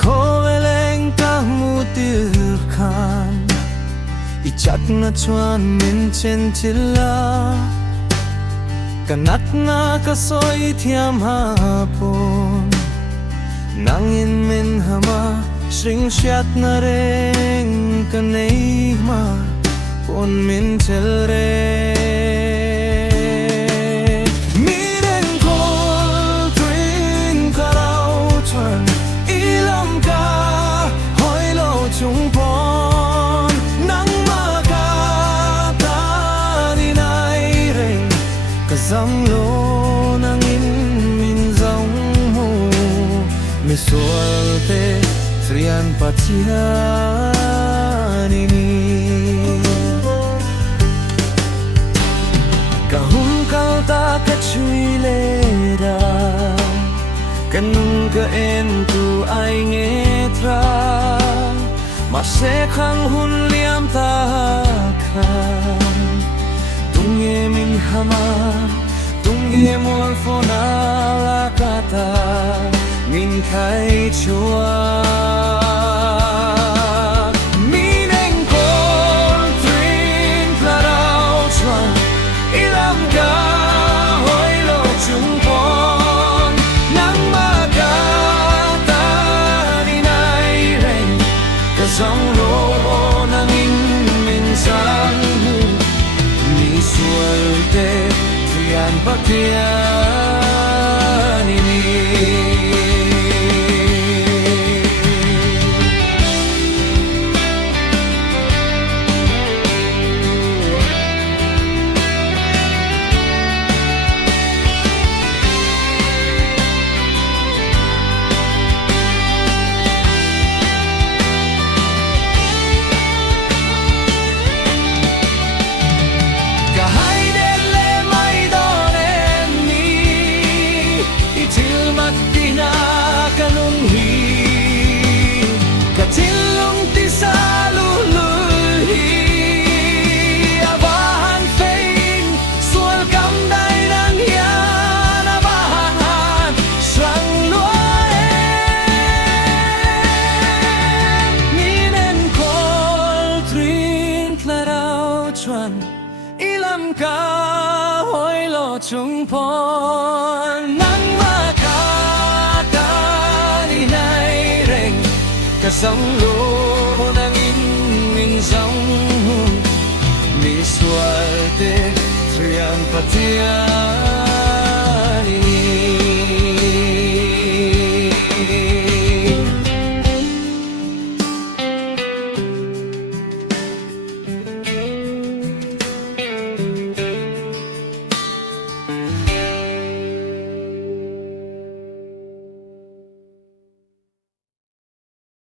khoeleng ta mutir khan ichak na chuan min chen chilla kanak na kasoi thiam hapon nangin min hama sring shat na reng kanei ma pon min chel re dòng lô nang in min dòng mù mi sual te trian patiani ka hum kal ta ka chui le da kanung ka en tu ai nge tra ma se khang hun liam ta khan tung ye min hama Tungi mual fona la kata min khai chua min en kol trin clarau chuan ilam ka hoi lo chung pon nang ma ka ta ni nai reng ka zong lo nang in min sang ni sual te Yan patiani ni ilam ka hoi lo chung pon nang ma ka ta ni nai reng ka song lo nang in min song mi sual te trian patia